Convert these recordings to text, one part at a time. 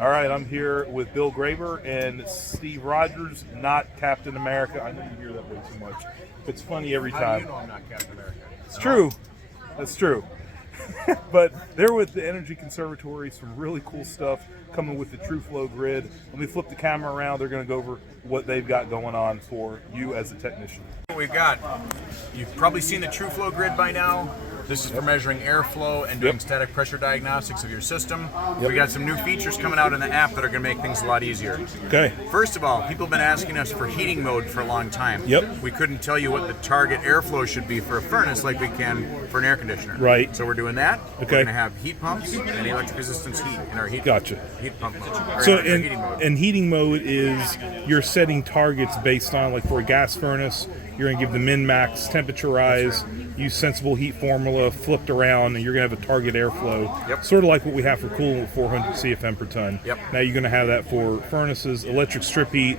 All right, I'm here with Bill Graber and Steve Rogers, not Captain America. I know you hear that way too much. It's funny every time. How do you know I'm not Captain America? It's true. That's true. But they're with the Energy Conservatory, some really cool stuff coming with the True Flow grid. When we flip the camera around, they're going to go over what they've got going on for you as a technician. We've got, you've probably seen the True Flow grid by now. This is for measuring airflow and doing static pressure diagnostics of your system. We got some new features coming out in the app that are going to make things a lot easier. Okay. First of all, people have been asking us for heating mode for a long time. Yep. We couldn't tell you what the target airflow should be for a furnace like we can for an air conditioner. Right. So we're doing that. Okay. We're going to have heat pumps and electric resistance heat in our heat pump mode. So heating mode. and heating mode is you're setting targets based on, like for a gas furnace, you're going to give the min-max temperature rise, use sensible heat formula, flipped around, and you're going to have a target airflow. Yep. Sort of like what we have for coolant with 400 CFM per ton. Yep. Now you're going to have that for furnaces, electric strip heat,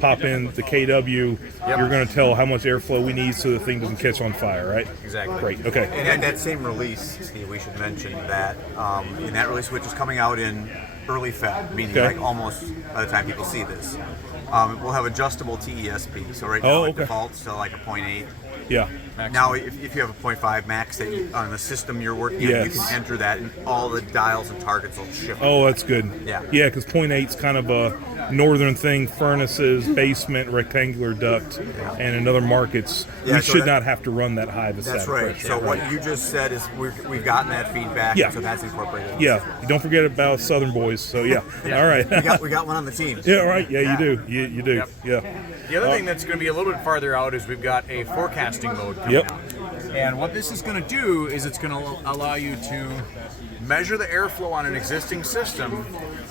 pop in the KW. Yep. You're going to tell how much airflow we need so the thing doesn't catch on fire, right? Exactly. Great, okay. And that same release, Steve, we should mention that in that release, which is coming out in early Feb, meaning like almost by the time people see this, we'll have adjustable TESP. So right now it defaults to like a 0.8. Yeah. Now, if you have a 0.5 max that you, on the system you're working in, you can enter that, and all the dials and targets will shift. Oh, that's good. Yeah. Yeah, because 0.8 is kind of a northern thing, furnaces, basement, rectangular duct, and in other markets, we should not have to run that high of a static That's right. pressure. So what you just said is we've gotten that feedback, so that's incorporated. Yeah, don't forget about Southern boys, so yeah. All right. we got one on the team. Yeah, all right. Yeah, you do. You do. Yep. Yeah. The other thing that's going to be a little bit farther out is we've got a forecasting mode coming out. And what this is going to do is it's going to allow you to measure the airflow on an existing system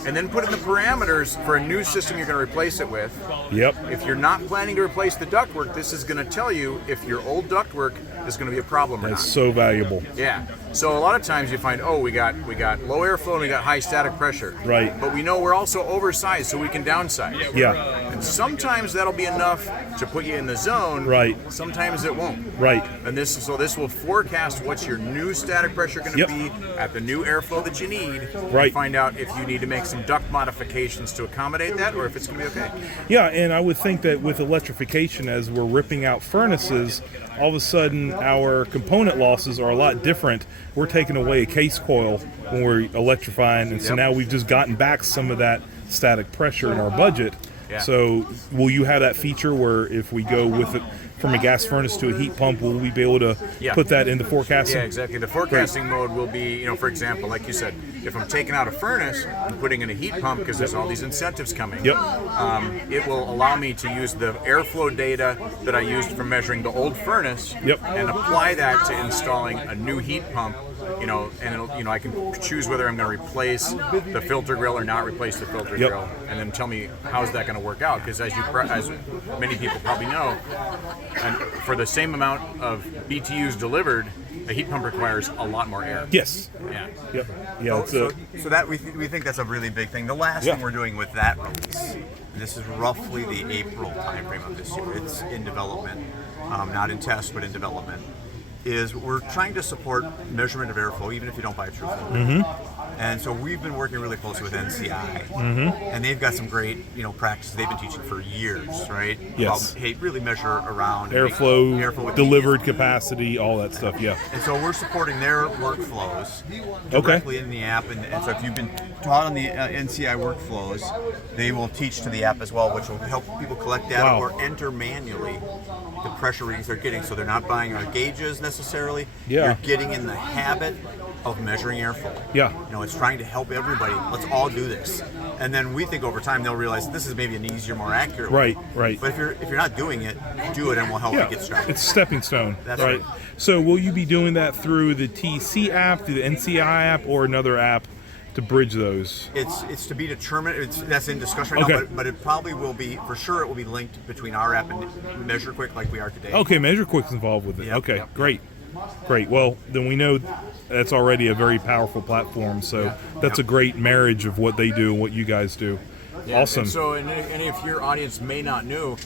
and then put in the parameters for a new system you're going to replace it with. Yep. If you're not planning to replace the ductwork, this is going to tell you if your old ductwork is going to be a problem or not. That's so valuable. Yeah. So a lot of times you find, we got low airflow and we got high static pressure. Right. But we know we're also oversized, so we can downsize. Yeah. And sometimes that'll be enough to put you in the zone. Right. Sometimes it won't. Right. And this will forecast what's your new static pressure going to be at the new airflow that you need. Right. And find out if you need to make some duct modifications to accommodate that, or if it's going to be okay. Yeah, and I would think that with electrification, as we're ripping out furnaces, all of a sudden our component losses are a lot different. We're taking away a case coil when we're electrifying, and so now we've just gotten back some of that static pressure in our budget. Yeah. So will you have that feature where if we go with it from a gas furnace to a heat pump, will we be able to put that into forecasting? Yeah, exactly. The forecasting mode will be, for example, like you said, if I'm taking out a furnace and putting in a heat pump because there's all these incentives coming, it will allow me to use the airflow data that I used for measuring the old furnace and apply that to installing a new heat pump. And it'll, I can choose whether I'm going to replace the filter grill or not replace the filter grill, and then tell me how's that going to work out. Because as many people probably know, and for the same amount of BTUs delivered, a heat pump requires a lot more air. Yes. Yeah. Yep. Yeah. So that we think that's a really big thing. The last thing we're doing with that release, this is roughly the April timeframe of this year. It's in development, not in test, but in development. Is we're trying to support measurement of airflow even if you don't buy a True Flow. And so we've been working really closely with NCI, and they've got some great practices they've been teaching for years, right? Yes. About, hey, really measure around airflow delivered capacity, all that stuff. Yeah. And so we're supporting their workflows directly in the app, and so if you've been taught on the NCI workflows, they will teach to the app as well, which will help people collect data or enter manually the pressure readings they're getting, so they're not buying our gauges necessarily. You're getting in the habit of measuring airflow. Yeah. It's trying to help everybody. Let's all do this. And then we think over time they'll realize this is maybe an easier, more accurate way. Right. But if you're not doing it, do it and we'll help you get started. It's a stepping stone. That's right. So will you be doing that through the TEC app, through the NCI app, or another app to bridge those? It's to be determined. That's in discussion right now, but it probably will be, for sure, it will be linked between our app and MeasureQuick like we are today. Okay, MeasureQuick's involved with it. Okay, great. Well, then we know that's already a very powerful platform, so that's a great marriage of what they do and what you guys do. Yeah, awesome. And so, and if your audience may not know,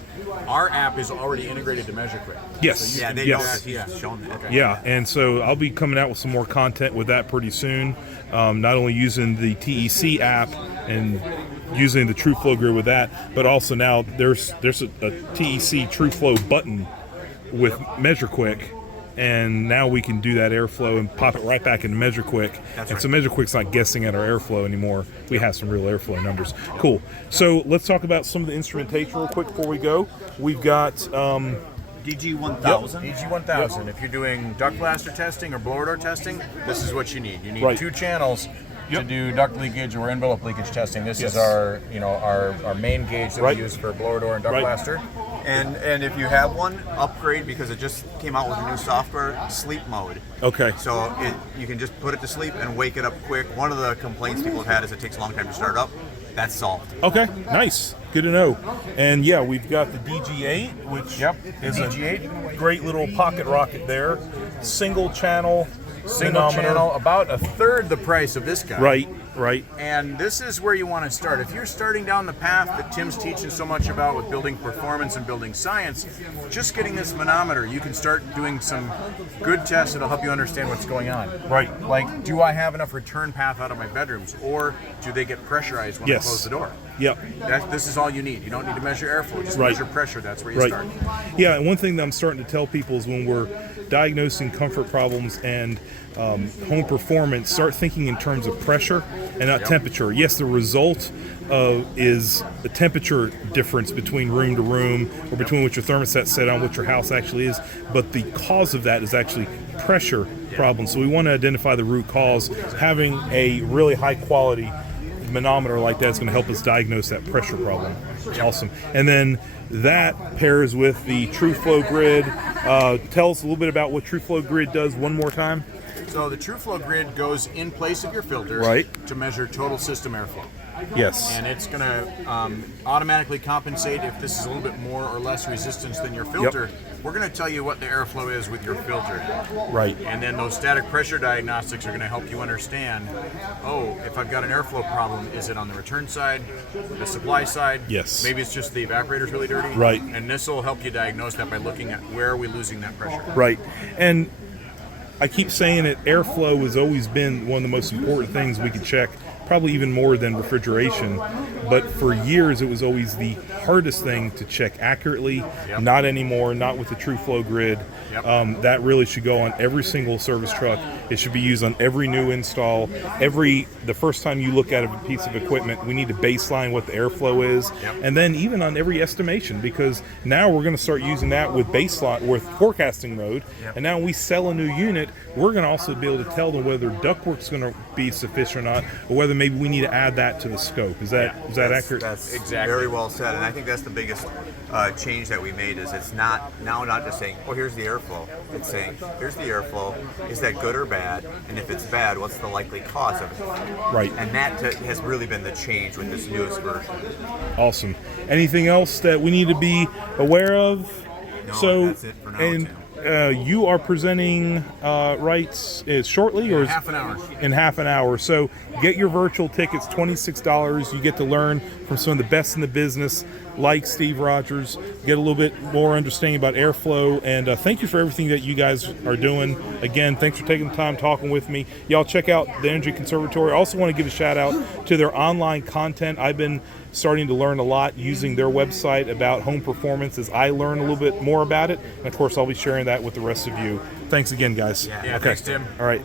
our app is already integrated to MeasureQuick. Yes. So they know that. He's shown that. Okay. Yeah, and so I'll be coming out with some more content with that pretty soon. Not only using the TEC app, and using the TrueFlow grid with that. But also now there's a TEC TrueFlow button with Measure Quick. And now we can do that airflow and pop it right back into Measure Quick. So Measure Quick's not guessing at our airflow anymore. We have some real airflow numbers. Cool. So let's talk about some of the instrumentation real quick before we go. We've got DG1000. DG1000. If you're doing duct blaster testing or blower door testing, this is what you need. You need 2 channels to do duct leakage or envelope leakage testing. This is our main gauge that we use for blower door and duct blaster. And if you have one, upgrade, because it just came out with a new software, sleep mode. Okay. So you can just put it to sleep and wake it up quick. One of the complaints people have had is it takes a long time to start up. That's solved. Okay, nice. Good to know. And yeah, we've got the DG8, which is a great little pocket rocket there. Single channel, about a third the price of this guy. Right. And this is where you want to start. If you're starting down the path that Tim's teaching so much about with building performance and building science, just getting this manometer, you can start doing some good tests that'll help you understand what's going on. Right. Like, do I have enough return path out of my bedrooms, or do they get pressurized when I close the door? Yep. This is all you need. You don't need to measure airflow, just measure pressure. That's where you start. Yeah, and one thing that I'm starting to tell people is when we're diagnosing comfort problems and home performance, start thinking in terms of pressure and not temperature. Yes, the result is the temperature difference between room to room, or between what your thermostat's set on, what your house actually is, but the cause of that is actually pressure problems. So we want to identify the root cause. Having a really high quality manometer like that is going to help us diagnose that pressure problem. Awesome. And then that pairs with the TrueFlow grid. Tell us a little bit about what TrueFlow grid does one more time. So the TrueFlow grid goes in place of your filters to measure total system airflow. Yes. And it's going to automatically compensate if this is a little bit more or less resistance than your filter. We're going to tell you what the airflow is with your filter. Right. And then those static pressure diagnostics are going to help you understand, if I've got an airflow problem, is it on the return side, the supply side? Yes. Maybe it's just the evaporator's really dirty. Right. And this will help you diagnose that by looking at where are we losing that pressure. Right. And I keep saying that airflow has always been one of the most important things we could check, probably even more than refrigeration. But for years, it was always the hardest thing to check accurately. Not anymore, not with the TrueFlow grid. That really should go on every single service truck. It should be used on every new install. The first time you look at a piece of equipment, we need to baseline what the airflow is. And then even on every estimation, because now we're going to start using that with baseline, with forecasting mode. And now when we sell a new unit, we're going to also be able to tell them whether ductwork's going to be sufficient or not, or whether maybe we need to add that to the scope. Is that accurate? That's exactly very well said, and I think that's the biggest change that we made. Is it's not just saying, here's the airflow. It's saying, here's the airflow. Is that good or bad? And if it's bad, what's the likely cause of it? Right. And that has really been the change with this newest version. Awesome. Anything else that we need to be aware of? No, that's it for now, and Tim. You are presenting shortly, or half an hour. In half an hour. So get your virtual tickets, $26. You get to learn from some of the best in the business, like Steve Rogers, get a little bit more understanding about airflow. And thank you for everything that you guys are doing. Again, thanks for taking the time talking with me. Y'all check out the Energy Conservatory. I also want to give a shout out to their online content. I've been starting to learn a lot using their website about home performance as I learn a little bit more about it. And of course, I'll be sharing that with the rest of you. Thanks again, guys. Thanks, Tim. All right.